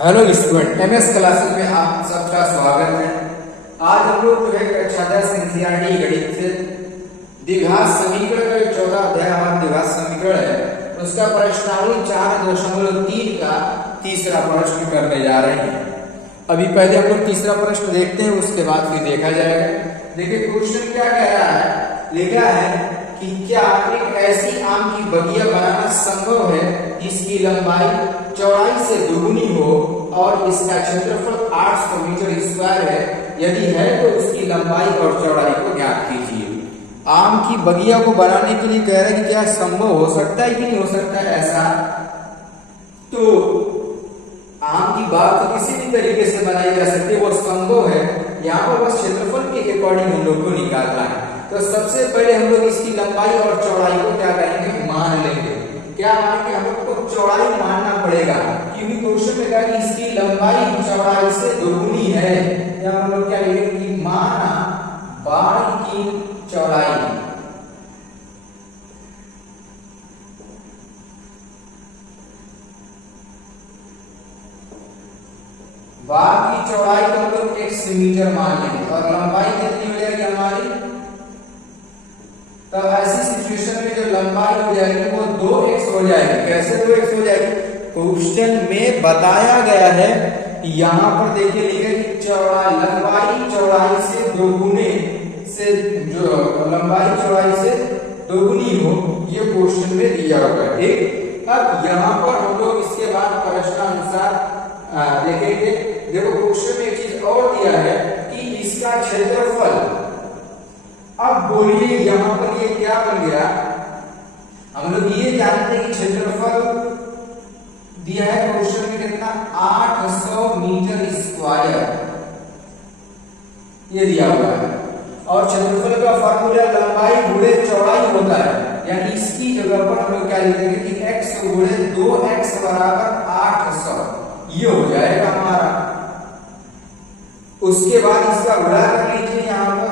Hello student, MS classes में आप सबका स्वागत है। आज हम लोग जो है कक्षा 10 एनसीईआरटी गणित से द्विघात समीकरण का 14 अध्याय हमारा द्विघात समीकरण है, उसका प्रश्नावली 4.3 का तीसरा प्रश्न करने जा रहे हैं। अभी पहले हम लोग तीसरा प्रश्न देखते हैं, उसके बाद फिर देखा जाएगा। देखिए क्वेश्चन क्या कह रहा है, लिखा है कि क्या एक ऐसी आम की बगिया बनाना संभव है जिसकी लंबाई चौड़ाई से दुगुनी हो और इसका क्षेत्रफल 800 मीटर स्क्वायर है। यदि है तो उसकी लंबाई और चौड़ाई को ज्ञात कीजिए। आम की बगिया को बनाने के लिए कह रहे हैं कि क्या संभव हो सकता है कि नहीं हो सकता है ऐसा। तो आम की बाग तो किसी भी तरीके से बनाई जा सकती है, वो संभव है। यहाँ पर बस क्षेत्रफल के अकॉर्डिंग हम लोग को निकालना है। तो सबसे पहले हम लोग इसकी लंबाई और चौड़ाई को क्या करेंगे, मान लेंगे। क्या मानेंगे, हम लोग को चौड़ाई मानना पड़ेगा, क्योंकि क्वेश्चन में कहा कि इसकी लंबाई चौड़ाई से दोगुनी है। या हम लोग क्या लिखेंगे कि माना बाग की चौड़ाई को हम लोग 1 मीटर मान लेंगे और लंबाई कितनी हो जाएगी हमारी। तब ऐसी सिचुएशन में जो लंबाई हो जाएगी वो 2x हो जाएगी। कैसे 2x हो जाएगी, क्वेश्चन में बताया गया है। यहाँ पर देखिए लिखे कि चौड़ाई लंबाई चौड़ाई से दोगुने से जो लंबाई चौड़ाई से दोगुनी हो, ये क्वेश्चन में दिया हुआ है। ठीक, अब यहाँ पर हम लोग इसके बाद प्रश्नानुसार देखेंगे। देखो क्वेश्चन में एक चीज और दिया है कि इसका क्षेत्रफल। अब बोलिए यहाँ पर ये क्या बन गया, हम लोग ये जानते हैं कि क्षेत्रफल दिया है क्वेश्चन में कितना, 800 मीटर स्क्वायर ये दिया हुआ है। और क्षेत्रफल का फॉर्मूला लंबाई गुणे चौड़ाई होता है, यानी इसकी जगह पर हम लोग क्या लिखेंगे कि x गुणे 2x बराबर 800 ये हो जाएगा हमारा। उसके बाद इसका गुणा कर लीजिए यहाँ पर,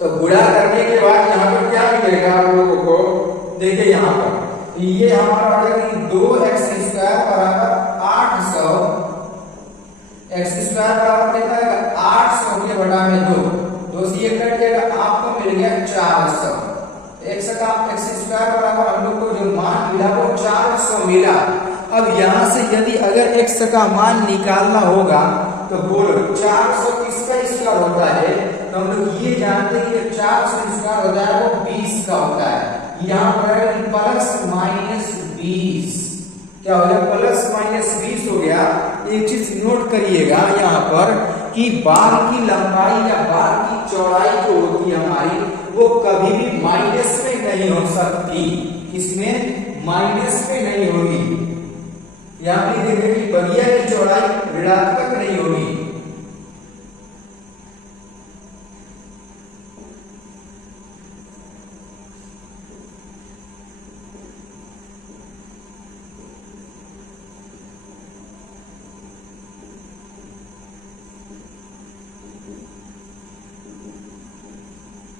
तो गुणा करने के बाद यहाँ पर क्या मिलेगा आप लोगों को, देखिए यहाँ पर ये हमारा आ गया 2x स्क्वायर बराबर 800। x स्क्वायर बराबर कितना है 800 के बटा में 2 से ये कट जाएगा, आपको मिल गया 400। x स्क्वायर बराबर हम लोग को जो मान मिला वो 400 मिला। अब यहां से यदि अगर x का मान निकालना होगा तो बोलो 400 किसका स्क्वायर होता है, तो हम लोग ये जानते हैं कि 400 स्क्वायर होता है वो 20 का होता है। यहाँ पर प्लस माइनस 20 क्या हो गया, प्लस माइनस 20 हो गया। एक चीज नोट करिएगा यहाँ पर कि बाग की लंबाई या बाग की चौड़ाई जो होती है हमारी, वो कभी भी माइनस में नहीं हो सकती। इसमें माइनस में नहीं होगी। यहाँ पे देखें कि बगिया की चौड़ाई ऋणात्मक नहीं होगी।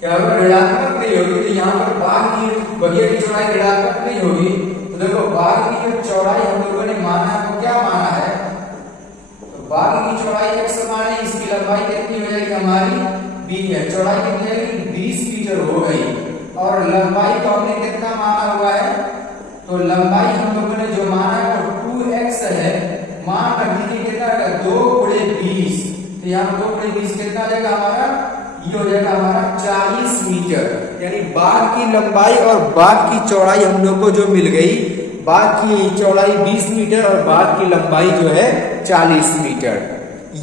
क्या होगा, ऋणात्मक नहीं होगी। तो यहाँ पर बाग की बगिया की चौड़ाई ऋणात्मक नहीं होगी। तो देखो बाग की जो चौड़ाई हम लोगों ने माना तो क्या माना है, तो बाग की चौड़ाई x माने, इसकी लंबाई कितनी हो जाएगी हमारी 20 है। चौड़ाई कितनी हो जाएगी 20 मीटर हो गई। और लंबाई तो हमने कितना माना हुआ है, तो लंबाई हम लोगों ने जो माना है वो 2x है। मान रख दीजिए कितना है 2 गुणे 20। तो यहाँ 2 गुणे 20 कितना आ जाएगा हमारा, ये हो जाएगा हमारा 40 मीटर। यानी बाग की लंबाई और बाग की चौड़ाई हम लोग को जो मिल गई, बाग की चौड़ाई 20 मीटर और बाग की लंबाई जो है 40 मीटर।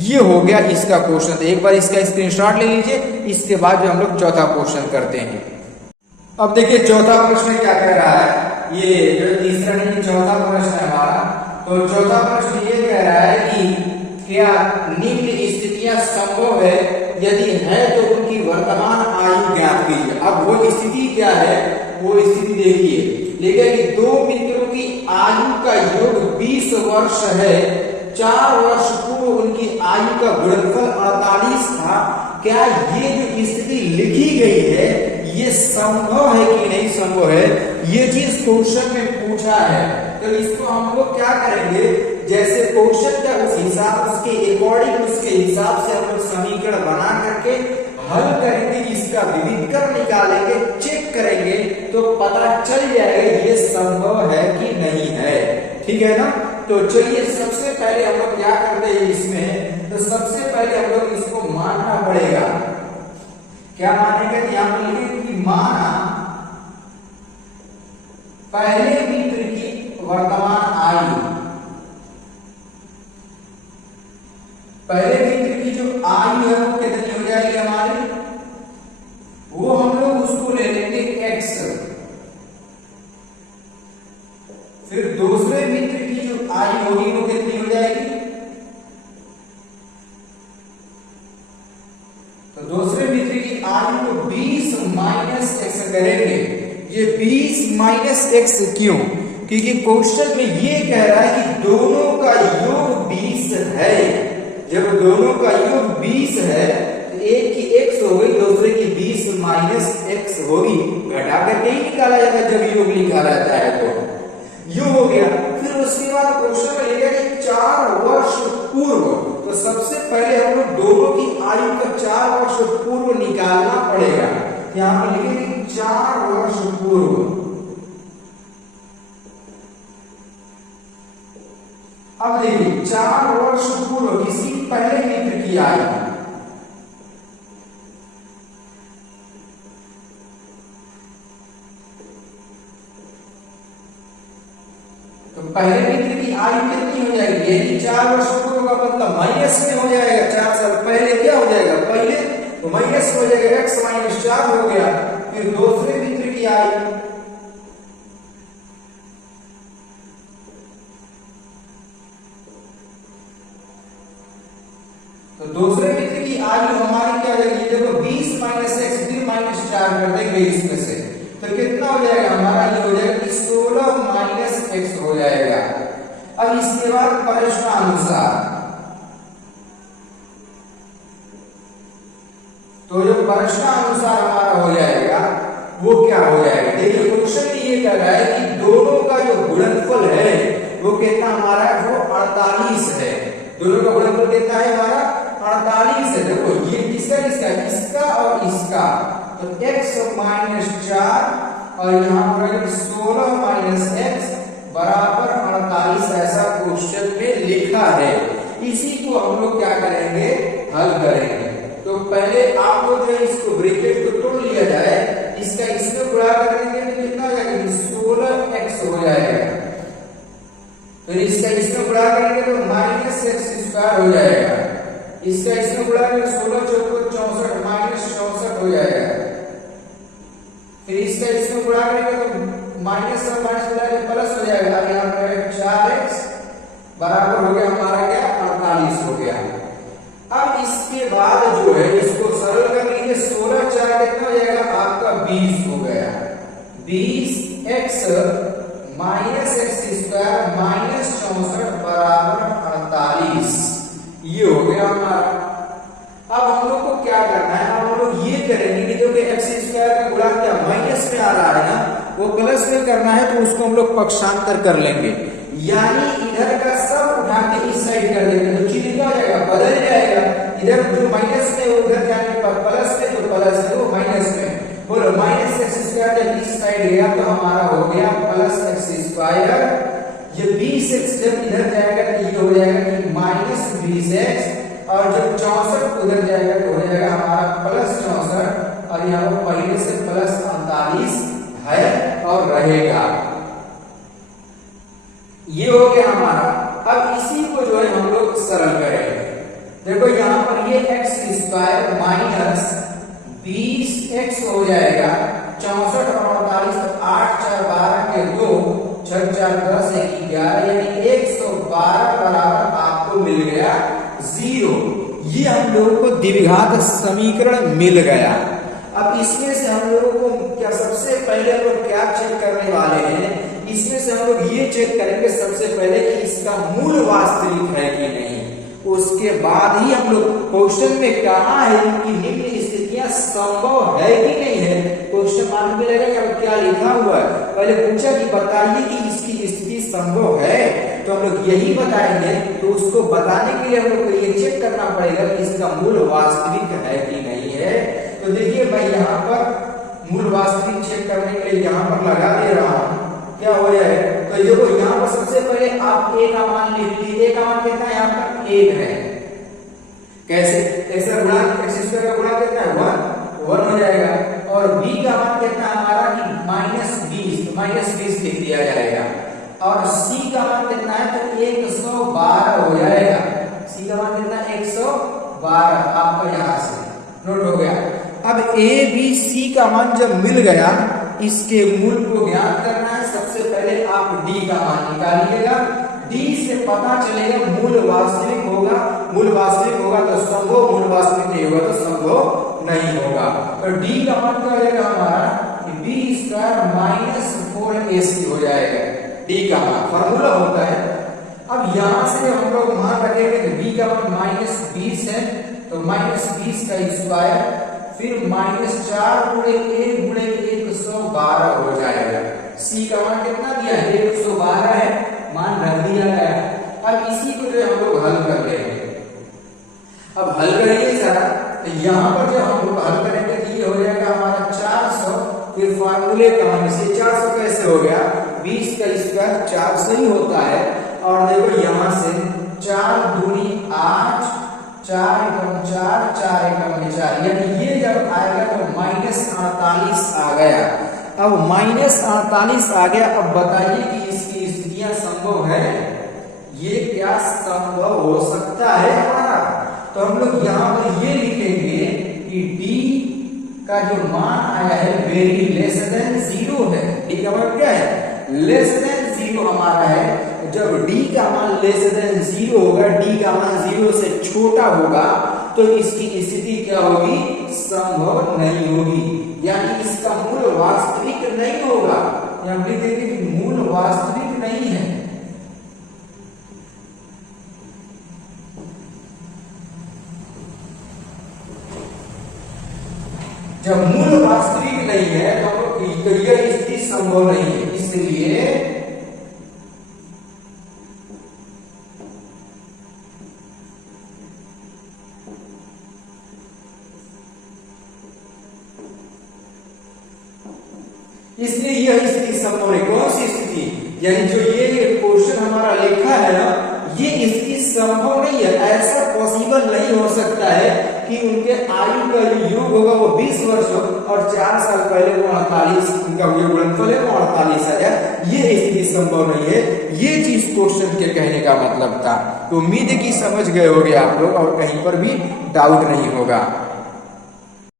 ये हो गया इसका क्वेश्चन। तो एक बार इसका स्क्रीनशॉट ले लीजिए, इसके बाद जो हम लोग चौथा क्वेश्चन करते हैं। अब देखिए चौथा प्रश्न क्या कह रहा है, ये जो तीसरा नहीं चौथा प्रश्न है हमारा। तो चौथा प्रश्न ये कह रहा है कि क्या निम्न स्थितियां संभव है, यदि है तो उनकी वर्तमान आयु ज्ञात कीजिए। अब वो स्थिति क्या है, वो स्थिति देखिए, लेकिन कि 2 मित्रों की आयु का योग 20 वर्ष है। 4 वर्ष पूर्व उनकी आयु का गुणनफल 48 था। क्या ये जो स्थिति लिखी गई है ये संभव है कि नहीं संभव है, ये चीज क्वेश्चन में पूछा है। तो इसको हम लोग क्या करेंगे, जैसे क्वेश्चन का उस हिसाब उसके अकॉर्डिंग उसके हिसाब से हम लोग समीकरण बना करके हल करेंगे, इसका विविधकरण निकालेंगे, चेक करेंगे तो पता चल जाएगा ये संभव है कि नहीं है। ठीक है ना। तो चलिए सबसे पहले हम लोग क्या करते हैं इसमें, तो सबसे पहले हम लोग इसको मानना पड़ेगा। क्या मानेगा, यहां पर लिखेंगे कि माना पहले मित्र की वर्तमान आयु, पहले मित्र की जो आयु है वो कितनी हो जाएगी हमारी, वो हम लोग उसको ले लेंगे x। फिर दूसरे मित्र की जो आयु होगी वो कितनी हो जाएगी, तो दूसरे मित्र की आयु को 20 माइनस x करेंगे। ये 20 माइनस x क्यों, क्योंकि क्वेश्चन में ये कह रहा है कि दोनों का योग 20 है। जब दोनों का योग 20 है तो एक की x हो गई, दूसरे की 20 माइनस x होगी, घटा करके ही निकाला जाता है जब योग लिखा रहता है तो योग हो गया। फिर उसके बाद क्वेश्चन में लिखा कि 4 वर्ष पूर्व, तो सबसे पहले हम लोग दोनों की आयु का 4 वर्ष पूर्व निकालना पड़ेगा। यहां पर लिखेंगे 4 वर्ष पूर्व। अब देखिए 4 वर्ष पूर्व किसी पहले मित्र की आयु, तो पहले मित्र की आयु कितनी हो जाएगी, यदि 4 वर्ष पूर्व का मतलब माइनस में हो जाएगा। 4 साल पहले क्या हो जाएगा, पहले तो माइनस हो जाएगा, x माइनस 4 हो गया। फिर दूसरे मित्र की आयु, तो दूसरे मित्र की आयु हमारी क्या हो जाएगी, देखो 20 माइनस x फिर माइनस 4 कर देंगे इसमें से, तो कितना हो जाएगा हमारा, ये हो जाएगा 16 माइनस x हो जाएगा। अब इसके बाद प्रश्नानुसार, तो जो प्रश्नानुसार हमारा हो जाएगा वो क्या हो जाएगा, देखिए क्वेश्चन ये कह रहा है कि दोनों का जो गुणनफल है वो कितना हमारा है, वो 48 है। दोनों का गुणनफल कितना है हमारा, 48 है। देखो ये किसका किसका, इसका और इसका, तो x माइनस 4 और यहाँ पर 16 माइनस x बराबर 48 ऐसा क्वेश्चन में लिखा है। इसी को हम लोग क्या करेंगे, हल करेंगे। तो पहले आपको जो इसको ब्रैकेट को तोड़ लिया जाए, इसका इसमें गुणा कर देंगे तो कितना हो जाएगा, 16x हो जाएगा। फिर इसका इसमें गुणा करेंगे तो माइनस x स्क्वायर हो जाएगा। इसका इसमें गुणा करेंगे 16 चौको 64 माइनस 64 हो जाएगा। फिर इसका इसमें गुणा करेंगे तो माइनस और माइनस मिला के प्लस हो जाएगा। अब यहाँ पर 4x बराबर हो गया हमारा क्या, 48 हो गया। अब इसके बाद जो है इसको सरल कर लीजिए, 16 4 कितना हो जाएगा आपका 20 हो गया। 20x minus x square minus 64 बराबर 48, ये हो गया हमारा। अब हम लोग को क्या करना है, अब हम लोग ये करेंगे कि जो कि x स्क्वायर का गुणा क्या माइनस में आ रहा है ना, वो प्लस में करना है, तो उसको हम लोग पक्षांतर कर लेंगे, यानी इधर का सब उठा के इस साइड कर देंगे, तो चिन्ह क्या हो जाएगा, बदल जाएगा। इधर जो माइनस में उधर जाने पर प्लस में, तो प्लस है वो माइनस में। बोलो माइनस x स्क्वायर जब इस साइड गया तो हमारा हो गया प्लस x स्क्वायर। ये 20x जब इधर जाएगा तो ये हो जाएगा कि माइनस 20x, और जब 64 उधर जाएगा तो हो जाएगा हमारा प्लस 64, और यहाँ पर पहले से प्लस 48 है और रहेगा। ये हो गया हमारा। अब इसी को जो है हम लोग सरल करेंगे। देखो यहाँ पर ये x स्क्वायर माइनस 20x हो जाएगा, 64 और 48, 8 4 12 के 2, 6 4 10 1 11, यानी 112 बराबर आपको मिल गया 0। ये हम लोगों को द्विघात समीकरण मिल गया। अब इसमें से हम लोगों को क्या, सबसे पहले हम लोग क्या चेक करने वाले हैं, इसमें से हम लोग ये चेक करेंगे सबसे पहले कि इसका मूल वास्तविक है कि नहीं। उसके बाद ही हम लोग क्वेश्चन में कहा है कि निम्न स्थितियां स्थितियां संभव है कि नहीं है। क्वेश्चन मालूम भी लगेगा क्या लिखा हुआ है। पहले पूछा कि बताइए कि इसकी स्थिति संभव है, तो हम लोग यही बताएंगे। तो उसको बताने के लिए हम लोग को ये चेक करना पड़ेगा कि इसका मूल वास्तविक है कि नहीं है। तो देखिए मैं यहाँ पर मूल वास्तविक चेक करने के लिए यहाँ पर लगा दे रहा हूँ, क्या हो जाए। तो देखो यहाँ पर सबसे पहले आप ए का मान लिख लीजिए। ए का मान कितना है, यहाँ पर 1 है। कैसे, ऐसा गुणा x स्क्वायर का गुणा कितना है 1 हो जाएगा। और b का मान कितना हमारा कि -20, तो -20 लिख दिया जाएगा। और c का मान कितना है, तो 112 हो जाएगा। c का मान कितना 112 आपका यहाँ से नोट हो गया। अब a b c का मान जब मिल गया, इसके मूल को ज्ञात करना है। सबसे पहले आप d का मान निकालिएगा। d से पता चलेगा मूल वास्तविक होगा, मूल वास्तविक होगा तो संभव, मूल वास्तविक नहीं होगा तो संभव नहीं होगा। तो d का मान क्या हो जाएगा हमारा कि b² -4ac हो जाएगा। d का मान फॉर्मूला होता है। अब यहाँ से हम लोग मान रखेंगे कि b का मान -20 है, तो -20 का स्क्वायर फिर -4 × 1 × 112 हो जाएगा। c का मान कितना दिया है, 112 है, मान रख दिया गया। अब इसी को जो हम लोग हल कर लेंगे। अब हल करेंगे जरा, तो यहाँ पर जब हम लोग हल करेंगे तो ये हो जाएगा हमारा 400, फिर फार्मूले का मान से 400 कैसे हो गया, 20 का स्क्वायर 400 ही होता है। और देखो यहाँ से 4 दूनी 8, 4 एकम 4, 4 एकम 4, यानी ये जब आएगा तो -48 आ गया। अब -48 आ गया। अब बताइए कि इसकी स्थितियां संभव है, ये क्या संभव हो सकता है हमारा। तो हम लोग यहाँ पर ये लिखेंगे कि d का जो मान आया है वेरी लेस देन 0 है। d का मान क्या है, लेस देन 0 हमारा है। जब d का मान लेस देन 0 होगा, d का मान 0 से छोटा होगा, तो इसकी स्थिति क्या होगी, संभव नहीं होगी, यानी इसका मूल वास्तविक नहीं होगा। यहाँ पे देखिए कि मूल वास्तविक नहीं है। जब मूल वास्तविक नहीं है तो यह स्थिति संभव नहीं है। इसलिए यह स्थिति संभव है। कौन सी स्थिति, यानी जो ये क्वेश्चन हमारा लिखा है ना, ये स्थिति संभव नहीं है। ऐसा पॉसिबल नहीं हो सकता है कि उनके आयु का जो योग होगा वो 20 वर्ष हो और 4 साल पहले वो 48, उनका जो गुणनफल है वो 48 आ जाए। ये स्थिति संभव नहीं है। ये चीज क्वेश्चन के कहने का मतलब था। तो उम्मीद है कि समझ गए होंगे आप लोग और कहीं पर भी डाउट नहीं होगा।